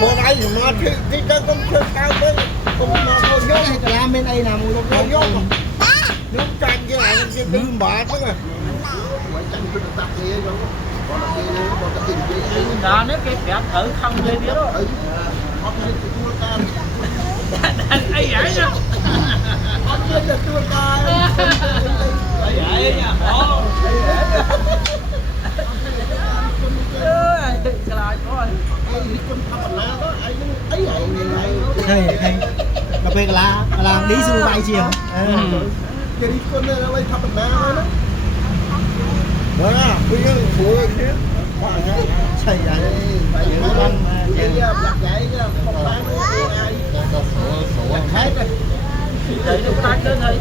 Con ai thì mà thì cái con chơi cao với con mà con nhớ hay cả làm bên đây nào mua con nhớ nhớ tranh cái này cái đừng bả đó mà đó nếu cái kẹt thử không đi biết đó ai vậy nha vậy nha đó hay cà phê là đi xung vài chiều cái đi con này là lấy thắp bánh ná đó đó bây giờ phụ thế chạy vậy giữ con để chúng ta chơi thôi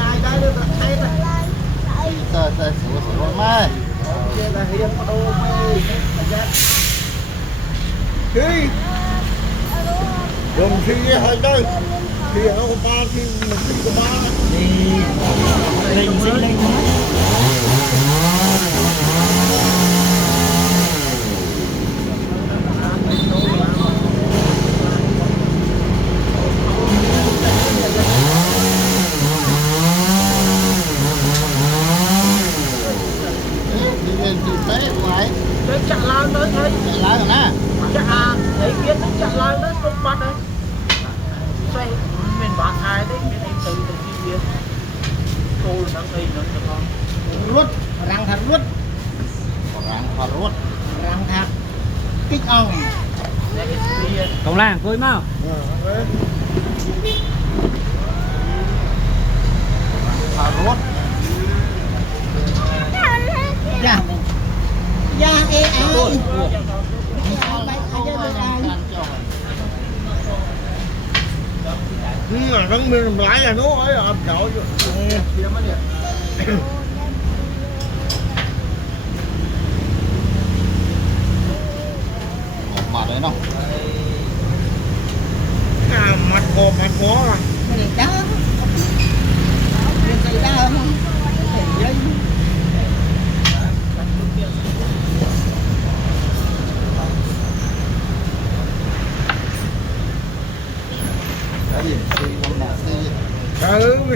ai đấy nó thấy đó trời sủa mai là hiệp đồ mê khi đồng khi hơi đây thì nó có ba thì mình có ba đi lên xin lên cái chặt lan tới thôi lại rồi nè chặt để kia nó chặt lan tới tung bắt đấy xoay mình bạn ai đấy mình em từ kia tôi đang đi nữa cho con rút răng thật rút răng thật kích ong không làm vui mau rút dạ dạ ê ai mà đang mình lại là nó ấy ập đậu mà đấy đâu mặt cọp mặt có mà đó cái đó không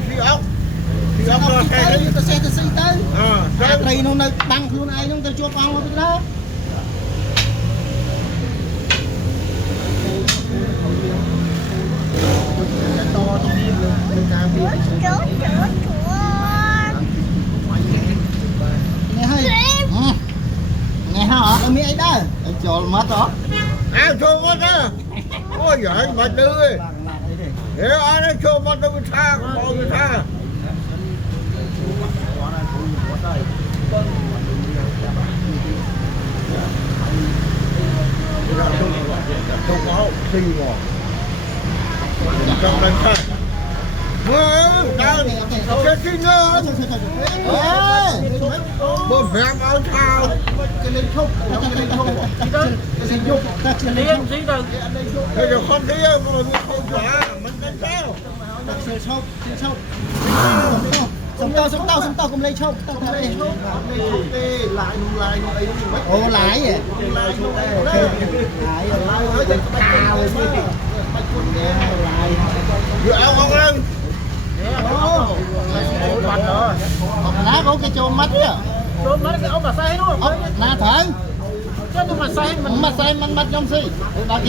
phi ốc nó xe đấy xe tới à đây nó đăng luôn ai nó cho con nó đó nghe hơi nghe hả mi ấy đó cho mất đó cho mất đó ôi giời mà đưa để ai nó cho mất đâu tha còn người tha không có phi mà trong đánh thật mưa đang cái gì nữa bố mẹ áo thao cái lên không cái dục đi em gì đâu cái giờ không đi rồi không quả mình đánh sao sâu sống tao cùng lấy sâu tao lấy lại ô lái vậy lái cao vừa ăn không ăn lá có cái trâu mắt á trốn nó cái ốc là say đúng không na thở chứ nhưng mà say mình mắt trong gì ba cái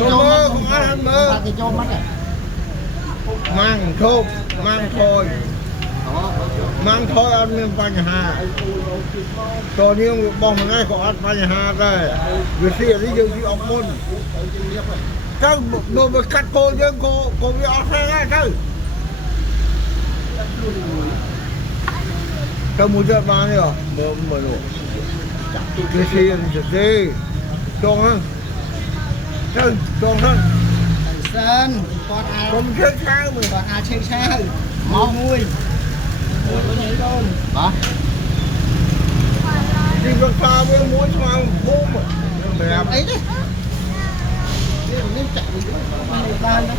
trâu mắt à mang thôi ăn miếng bánh hà cho những bông này có ăn bánh hà đây vì xưa đi dùng đi ốc môn các đồ mà cắt cô nhưng cô bị ốc xe ngay thôi các mua chất bán đi à mở đồ vì xưa thì cho hơn sơn con ai không chết sao mà còn ai chơi sao mau nuôi có nhảy con hả đi con pha với muối xoang bố mà đẹp ấy đấy nên chạy đi ban đó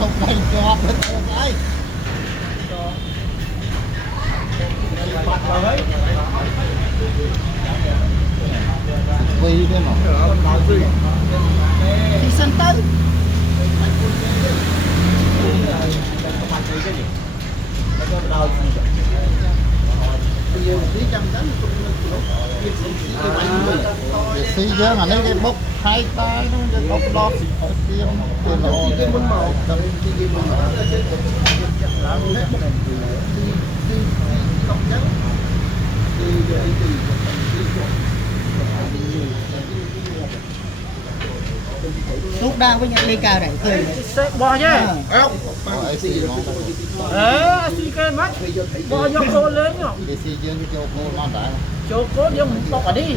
cục này bọc hết cái vì cái mà thì sân tới xí chứ là nó cái bốc hai tay nó cái bốc lót tiêm tiền là cái món màu lúc đang với những ly cà rảnh cười bò chứ xì cái mắt bò do cô lên nhở chỗ cô đi bọc ở đi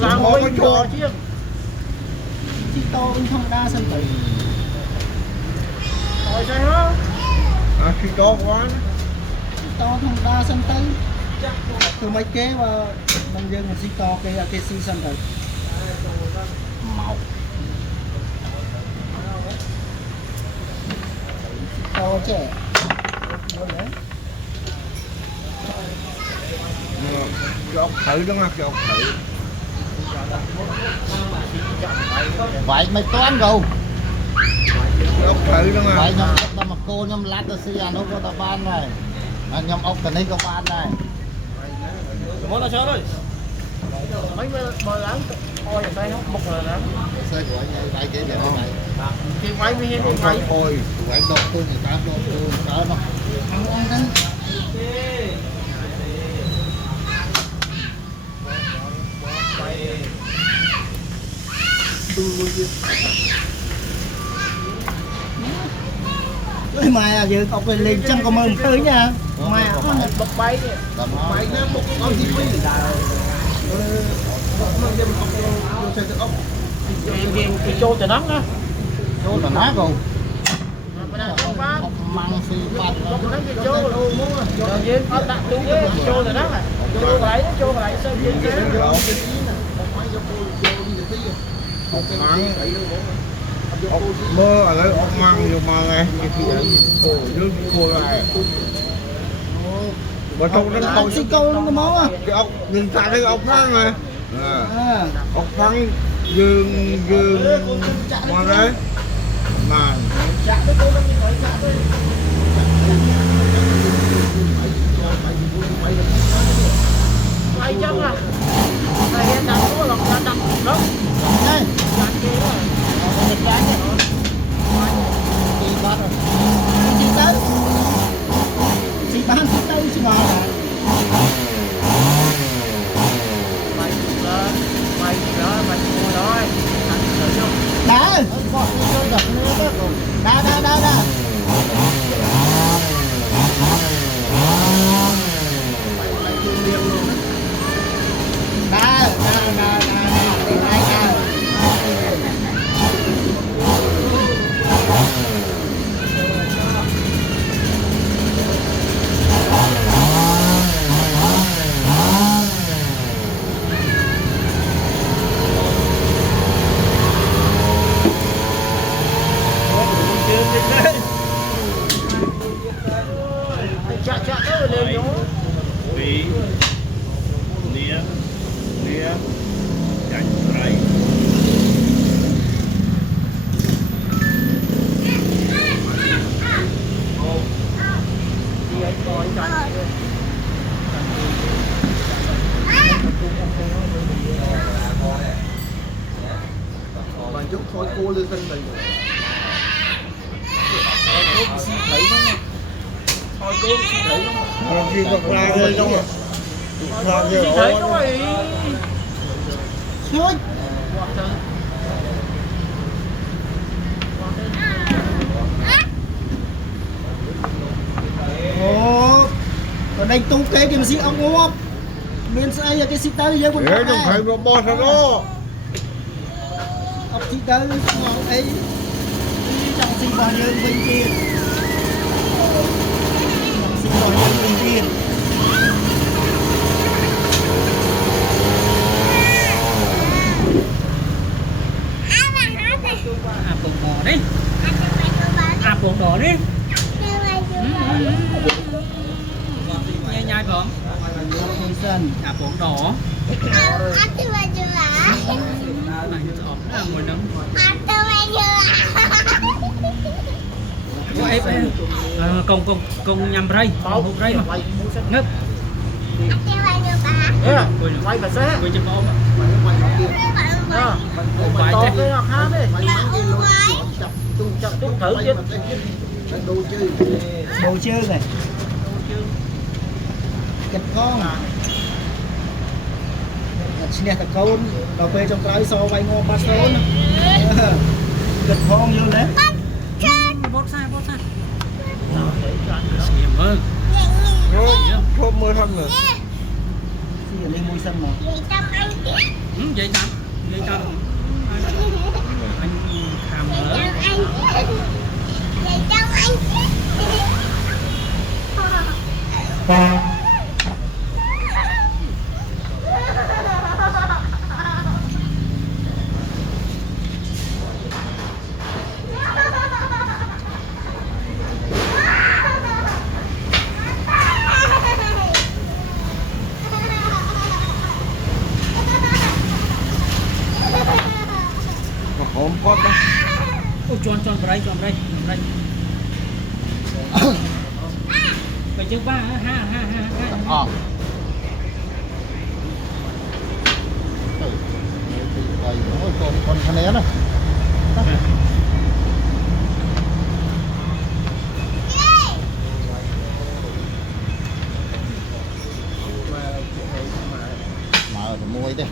làm ngồi bò chứ chị to bên trong đa sân tử ngồi chơi không khi to quá to trong đa sân tử từ mấy kế mà mình dân một xí to cái xí sân tử màu to trẻ cái ốc thử đúng không, cái ốc thử vậy mày toán rồi cái ốc thử đúng không, vậy nhóm ốc ta mà cô nhóm lát ta xí nó có ta ban này nhóm ốc ta này có ban này món là chơi rồi mấy bờ láng ôi ở đây không bốc rồi lắm xe của anh này cái này thì máy mới hiện máy ôi của anh độ tôi thì tám độ tôi đó nó ăn ăn cái mày à giờ học về liền chân của mình tới nha mày con bọc bay đi mày nó một con gì quý cái chỗ từ nắng á chỗ là nát rồi không măng xì bạch nó cái chỗ rồi nhiên đặt đúng cái chỗ từ nắng à chỗ lại sao nhiên thế ốc mơ ở đây ốc măng nhưng mà này cái gì đấy ồ nước cô lại mà trong đó ốc xì câu nó máu à cái ốc nhìn ta thấy ốc măng này ốc măng dương mà đấy mà hai chân à này em đặt có là đặt đó đây đặt kia đó chị bắt rồi chị tới chị bán chị tới chị bò lại mày mua rồi đá đá chạy tới lên nhó vì nia cảnh rây đi anh coi chạy mà giúp thôi cô lên thân mình cô xin thấy nó thôi cô xin thấy nó còn gì bật la đây không ạ la gì thấy nó rồi thôi ồ ở đây tu kế thì mà xin ông ngu không miền xây cái xin tới với con để không thấy mà bò sao đó ông xin tới ngon ấy chẳng xin bao nhiêu bên kia xin bao nhiêu bên kia bò đấy đỏ đi nhai nhai bóng Mùi sân. à bóng đỏ này ổn là ngồi nấm công nhầm ray hộp ray mà ngấp quay cả xe quay chân bóng quay to cái ngọc hát đi chặt chút thử chứ Đồ chơi này. Kịch con. Xin nè thật khôn. Đầu phê trong trái so vay ngon bát số. Kịch con vô đấy. bót sai hiểm hơn Không mưa thăm nữa. Xin lên mùi sân mà. vậy chăm anh hàm nữa Hổm phát đó. ôi tròn đây phải chứ ba ha Còn thằng né này. Mở cái môi đây.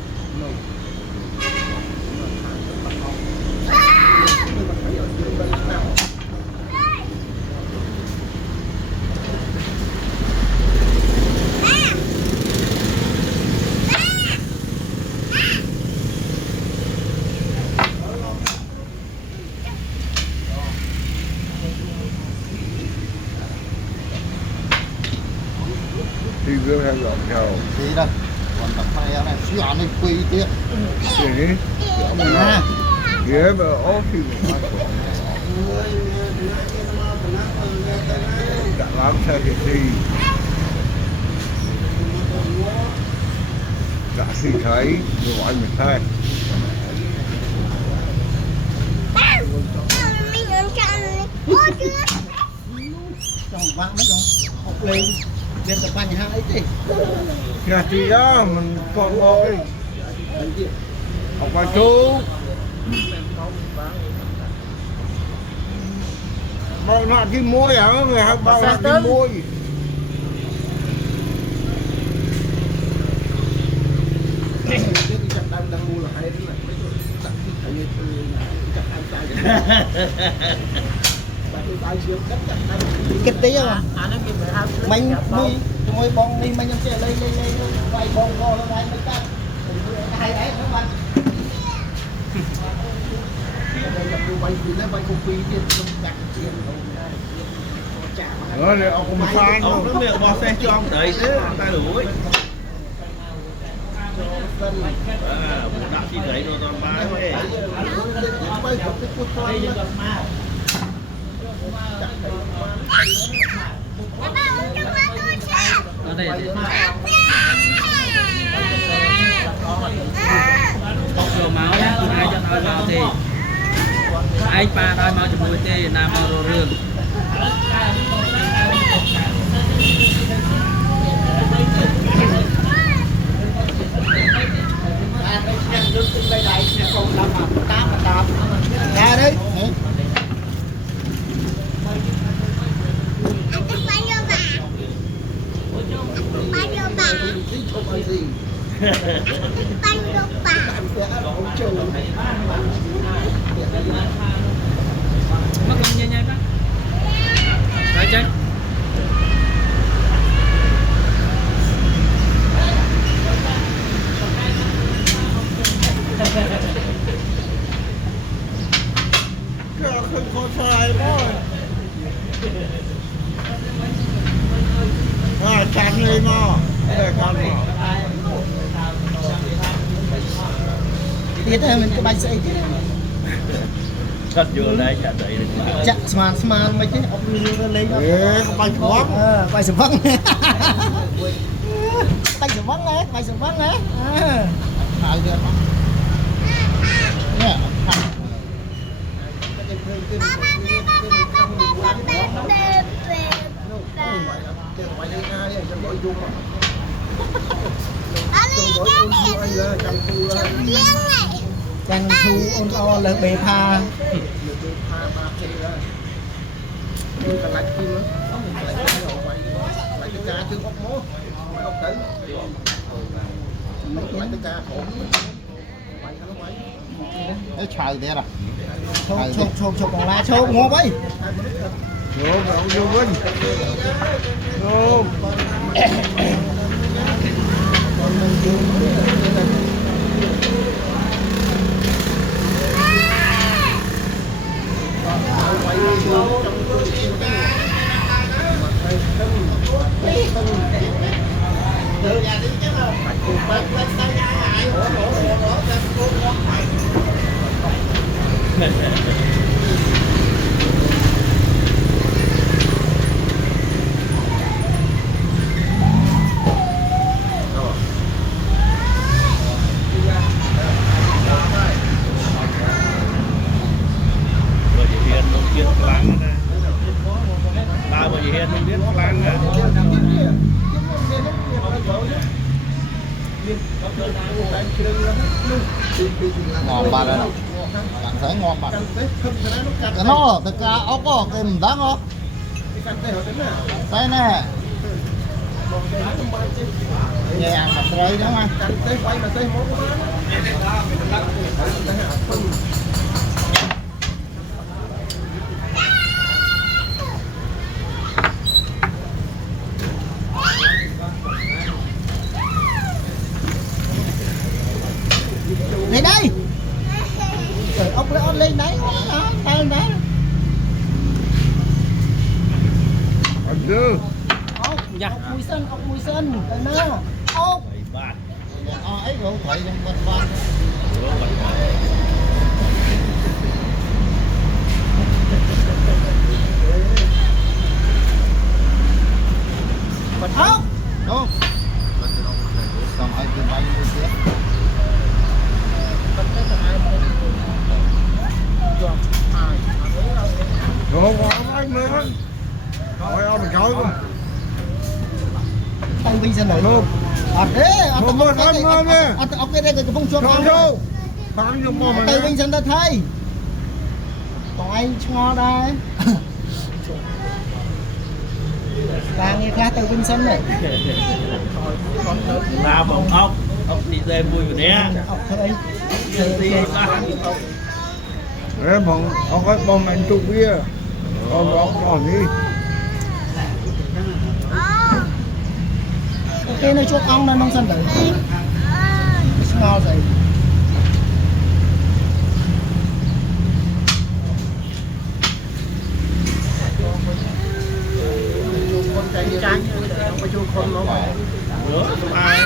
Thì gương hay gọn nhau. Thì đây. Còn tập này này xíu này quỳ tiết. Thì đi. Ha. Ghế mà ốp thì đã làm sao thì đã khi thấy nhưng anh mình thấy Trong vang mất không? Học lên. Lên tập bánh hai ấy chứ. nhà thì đó mình còn ngồi học bà chú mọi mặt cái môi hả người học bao mặt cái môi Kịch tí không? Mình môi bong đi mình sẽ lấy quay bong co nó quay mấy cái hay đấy các bạn. đó để ông không sai ông nó miệng bò xe cho ông đẩy thế ông ta đuổi đã chỉ đẩy rồi toàn ba thôi ở đây bọc đồ máu nhá ai cho nói máu thì ai ba đôi máu cho mùi tê nam máu đồ rương Ra đấy. mất con nhanh nhanh bác đấy chứ không có sai thôi chặt lên mà để con mà Tiết mình cái bánh sấy chứ. cắt vô đây chặt đấy chặt smart mấy chứ ông đưa lên đó không bay quá bay sập văng bay sập văng đấy bay sập văng đấy hai giờ nè chăn thu ôn o là bề pha nó trời thế à chộp còn lá chộp ngô bấy vô vinh vô rồi chị Hiền nó biết lăng này ba bởi chị Hiền nó biết lăng à ngon ba đây bạn thấy ngon bạn cái nó tất cả ốc có cái mình đáng không đây nè nhẹ ăn mặt rơi đó mà lên đây ông lên lên đấy đó tay đấy ăn chưa ốc mùi xanh cái nó ốc thầy bạn ấy rồi thầy trong bên ban ốc đúng còn ai cứ bay đi kia rồi còn ai nữa rồi ông mình coi không tay vinh xanh này luôn ok đây cái phong chuột không vô bán vô mồm tay vinh xanh ta thấy còn anh ngon đây đang nghe ra tay vinh xanh này ra bóng ốc đi dê vui vào đấy ốc thôi đi ba đấy bọn ông có bom anh chụp bia ông còn đi cái này chuột ong là nông dân đấy ngon rồi Chán không có chua con nó nữa ai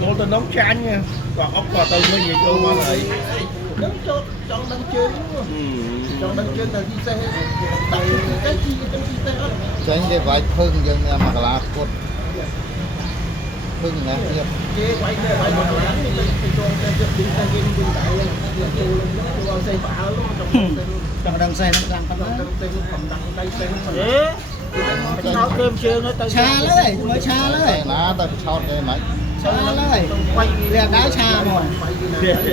cô ta nóng chán nha còn ốc quả từ mới gì cho mà lại đứng chọn đăng chơi chọn đăng chơi là đi xe tại cái chi trong đi xe đó tránh cái vài phưng dân mà là cột phưng nè chế quay cái quay một lá thì cho xe đi xe game quân đại cho xe bả luôn trong đằng xe nó đang đăng xe cầm đăng đây xe nó cơm chưa nó tay xa lấy mới xa lấy nó tao chọn đây mày xa lấy liền đá xa rồi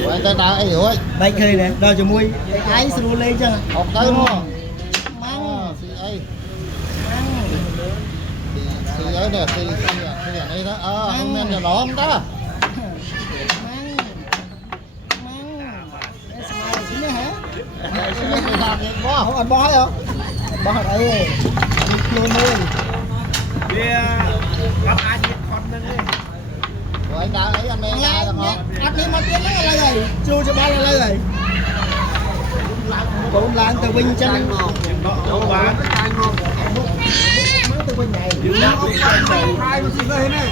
quay tay đá ấy rồi đây khi này đòi cho mui ấy sẽ luôn lên chứ học tới mà măng xì ấy xì ấy nè xì này đó không nên là nó không ta măng đây sẽ mai xin hả không ăn bó không bó ở đây luôn luôn gặp ai biết con nâng đi rồi anh đã ấy anh men ra rồi ăn đi mà tiếng nó là gì chưa cho ba là gì cũng là từ Vinh chân nó bán từ វិញឯង យើងដាក់ពីខាងទៅ Hai mà xin đây này.